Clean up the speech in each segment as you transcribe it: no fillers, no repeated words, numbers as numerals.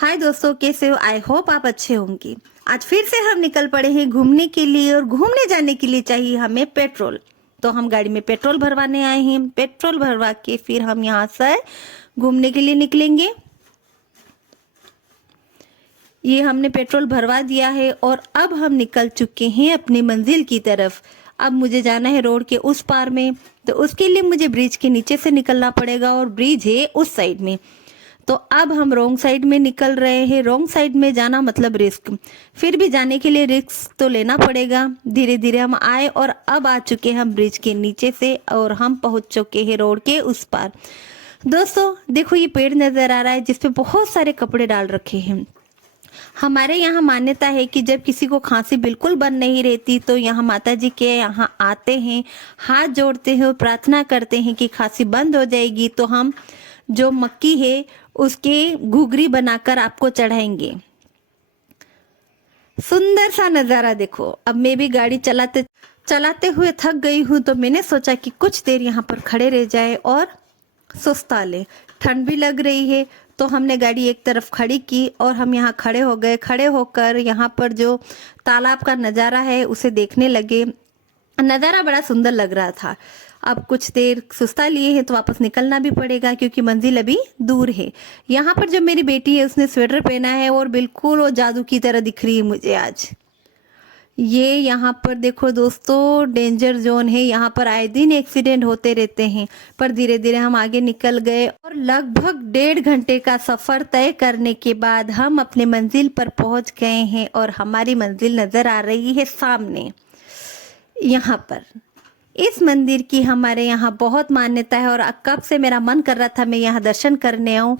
हाय दोस्तों, कैसे हो? आई होप आप अच्छे होंगे। आज फिर से हम निकल पड़े हैं घूमने के लिए और घूमने जाने के लिए चाहिए हमें पेट्रोल। तो हम गाड़ी में पेट्रोल भरवाने आए हैं। पेट्रोल भरवा के फिर हम यहाँ से घूमने के लिए निकलेंगे। ये हमने पेट्रोल भरवा दिया है और अब हम निकल चुके हैं अपनी मंजिल की तरफ। अब मुझे जाना है रोड के उस पार में, तो उसके लिए मुझे ब्रिज के नीचे से निकलना पड़ेगा और ब्रिज है उस साइड में। तो अब हम रॉन्ग साइड में निकल रहे हैं। रॉन्ग साइड में जाना मतलब रिस्क, फिर भी जाने के लिए रिस्क तो लेना पड़ेगा। धीरे धीरे हम आए और अब आ चुके हैं हम ब्रिज के नीचे से और हम पहुंच चुके हैं रोड के उस पार। दोस्तों देखो, ये पेड़ नजर आ रहा है जिसपे बहुत सारे कपड़े डाल रखे हैं। हमारे यहाँ मान्यता है कि जब किसी को खांसी बिल्कुल बंद नहीं रहती तो यहाँ माता जी के यहाँ आते हैं, हाथ जोड़ते हैं और प्रार्थना करते हैं कि खांसी बंद हो जाएगी तो हम जो मक्की है उसके घुघरी बनाकर आपको चढ़ाएंगे। सुंदर सा नज़ारा देखो। अब मैं भी गाड़ी चलाते चलाते हुए थक गई हूँ, तो मैंने सोचा कि कुछ देर यहाँ पर खड़े रह जाए और सुस्ता ले। ठंड भी लग रही है तो हमने गाड़ी एक तरफ खड़ी की और हम यहाँ खड़े हो गए। खड़े होकर यहाँ पर जो तालाब का नज़ारा है उसे देखने लगे। नज़ारा बड़ा सुंदर लग रहा था। अब कुछ देर सुस्ता लिए हैं तो वापस निकलना भी पड़ेगा क्योंकि मंजिल अभी दूर है। यहाँ पर जो मेरी बेटी है उसने स्वेटर पहना है और बिल्कुल वो जादू की तरह दिख रही है मुझे आज। ये यहाँ पर देखो दोस्तों, डेंजर जोन है। यहाँ पर आए दिन एक्सीडेंट होते रहते हैं, पर धीरे धीरे हम आगे निकल गए और लगभग 1.5 घंटे का सफर तय करने के बाद हम अपने मंजिल पर पहुंच गए हैं और हमारी मंजिल नजर आ रही है सामने। यहाँ पर इस मंदिर की हमारे यहाँ बहुत मान्यता है और कब से मेरा मन कर रहा था मैं यहाँ दर्शन करने आऊँ,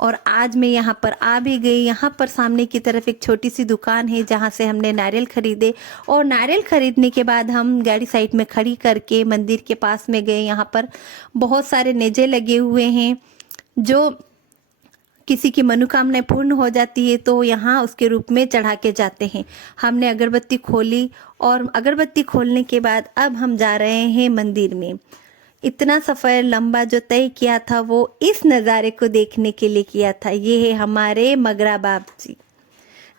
और आज मैं यहाँ पर आ भी गई। यहाँ पर सामने की तरफ एक छोटी सी दुकान है जहाँ से हमने नारियल खरीदे और नारियल खरीदने के बाद हम गाड़ी साइड में खड़ी करके मंदिर के पास में गए। यहाँ पर बहुत सारे नेजे लगे हुए हैं, जो किसी की मनोकामनाएं पूर्ण हो जाती है तो यहाँ उसके रूप में चढ़ा के जाते हैं। हमने अगरबत्ती खोली और अगरबत्ती खोलने के बाद अब हम जा रहे हैं मंदिर में। इतना सफ़र लंबा जो तय किया था वो इस नज़ारे को देखने के लिए किया था। ये है हमारे मगरा बाबा जी,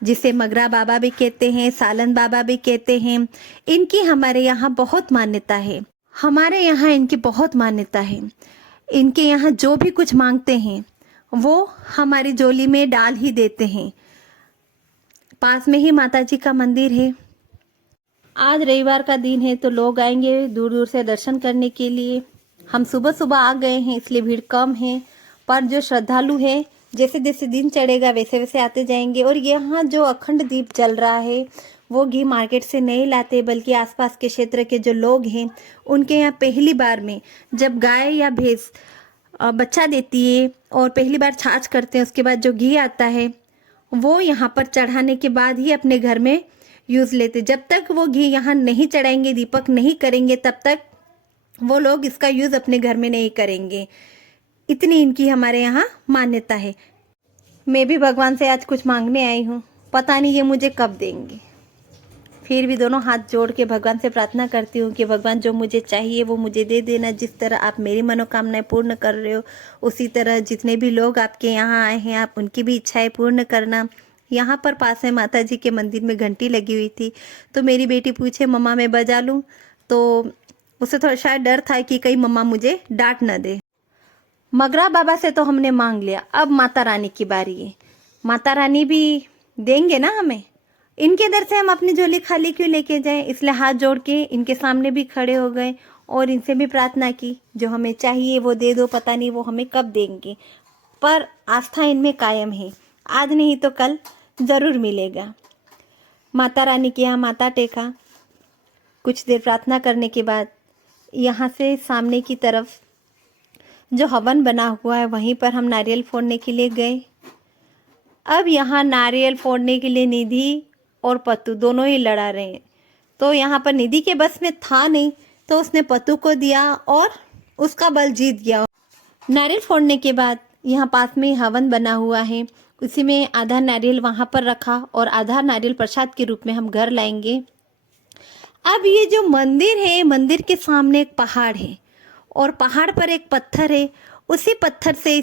जिसे मगरा बाबा भी कहते हैं, सालन बाबा भी कहते हैं। इनकी हमारे यहाँ बहुत मान्यता है। हमारे यहाँ इनकी बहुत मान्यता है। इनके यहाँ जो भी कुछ मांगते हैं वो हमारी झोली में डाल ही देते हैं। पास में ही माता जी का मंदिर है। आज रविवार का दिन है तो लोग आएंगे दूर दूर से दर्शन करने के लिए। हम सुबह सुबह आ गए हैं इसलिए भीड़ कम है, पर जो श्रद्धालु है जैसे जैसे दिन चढ़ेगा वैसे वैसे आते जाएंगे। और यहाँ जो अखंड दीप जल रहा है वो घी मार्केट से नहीं लाते, बल्कि आसपास के क्षेत्र के जो लोग हैं उनके यहाँ पहली बार में जब गाय या भैंस बच्चा देती है और पहली बार छाछ करते हैं, उसके बाद जो घी आता है वो यहाँ पर चढ़ाने के बाद ही अपने घर में यूज़ लेते। जब तक वो घी यहाँ नहीं चढ़ाएंगे, दीपक नहीं करेंगे, तब तक वो लोग इसका यूज़ अपने घर में नहीं करेंगे। इतनी इनकी हमारे यहाँ मान्यता है। मैं भी भगवान से आज कुछ मांगने आई हूँ, पता नहीं ये मुझे कब देंगे। फिर भी दोनों हाथ जोड़ के भगवान से प्रार्थना करती हूँ कि भगवान जो मुझे चाहिए वो मुझे दे देना। जिस तरह आप मेरी मनोकामनाएं पूर्ण कर रहे हो उसी तरह जितने भी लोग आपके यहाँ आए हैं आप उनकी भी इच्छाएं पूर्ण करना। यहाँ पर पास में माता जी के मंदिर में घंटी लगी हुई थी, तो मेरी बेटी पूछे मम्मा मैं बजा लूँ, तो उसे थोड़ा शायद डर था कि कहीं मम्मा मुझे डांट न दे। मगरा बाबा से तो हमने मांग लिया, अब माता रानी की बारी है। माता रानी भी देंगे ना हमें। इनके दर से हम अपनी झोली खाली क्यों लेके जाएं, इसलिए हाथ जोड़ के इनके सामने भी खड़े हो गए और इनसे भी प्रार्थना की जो हमें चाहिए वो दे दो। पता नहीं वो हमें कब देंगे, पर आस्था इनमें कायम है। आज नहीं तो कल ज़रूर मिलेगा। माता रानी के यहाँ माथा टेका। कुछ देर प्रार्थना करने के बाद यहाँ से सामने की तरफ जो हवन बना हुआ है वहीं पर हम नारियल फोड़ने के लिए गए। अब यहाँ नारियल फोड़ने के लिए निधि और पत्तू दोनों ही लड़ा रहे हैं, तो यहाँ पर निधि के बस में था नहीं तो उसने पत्तू को दिया और उसका बल जीत गया। नारियल फोड़ने के बाद यहाँ पास में हवन बना हुआ है, उसी में आधा नारियल वहाँ पर रखा और आधा नारियल प्रसाद के रूप में हम घर लाएंगे। अब ये जो मंदिर है, मंदिर के सामने एक पहाड़ है और पहाड़ पर एक पत्थर है। उसी पत्थर से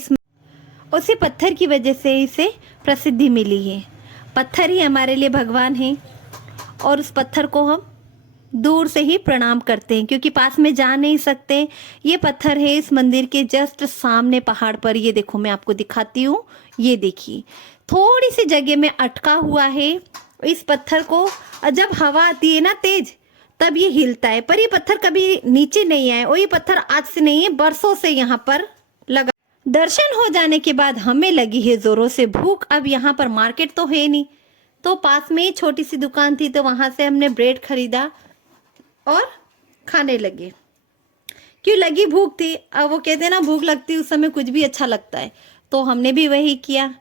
उसी पत्थर की वजह से इसे प्रसिद्धि मिली है। पत्थर ही हमारे लिए भगवान है और उस पत्थर को हम दूर से ही प्रणाम करते हैं क्योंकि पास में जा नहीं सकते। ये पत्थर है इस मंदिर के जस्ट सामने पहाड़ पर। ये देखो, मैं आपको दिखाती हूँ। ये देखिए, थोड़ी सी जगह में अटका हुआ है। इस पत्थर को जब हवा आती है ना तेज, तब ये हिलता है, पर ये पत्थर कभी नीचे नहीं आए और ये पत्थर आज से नहीं है, बरसों से यहाँ पर लगा। दर्शन हो जाने के बाद हमें लगी है जोरों से भूख। अब यहाँ पर मार्केट तो है नहीं, तो पास में ही छोटी सी दुकान थी, तो वहां से हमने ब्रेड खरीदा और खाने लगे। क्यों, लगी भूख थी। अब वो कहते हैं ना, भूख लगती उस समय कुछ भी अच्छा लगता है, तो हमने भी वही किया।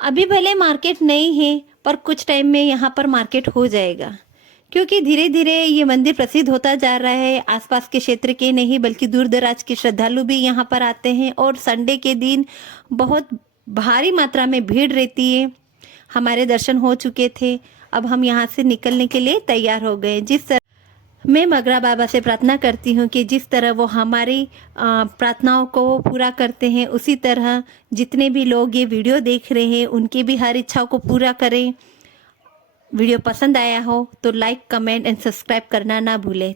अभी भले मार्केट नहीं है, पर कुछ टाइम में यहाँ पर मार्केट हो जाएगा क्योंकि धीरे धीरे ये मंदिर प्रसिद्ध होता जा रहा है। आसपास के क्षेत्र के नहीं बल्कि दूर दराज के श्रद्धालु भी यहाँ पर आते हैं और संडे के दिन बहुत भारी मात्रा में भीड़ रहती है। हमारे दर्शन हो चुके थे, अब हम यहाँ से निकलने के लिए तैयार हो गए। जिस तरह मैं मगरा बाबा से प्रार्थना करती हूँ कि जिस तरह वो हमारी प्रार्थनाओं को वो पूरा करते हैं, उसी तरह जितने भी लोग ये वीडियो देख रहे हैं उनकी भी हर इच्छाओं को पूरा करें। वीडियो पसंद आया हो तो लाइक, कमेंट एंड सब्सक्राइब करना ना भूलें।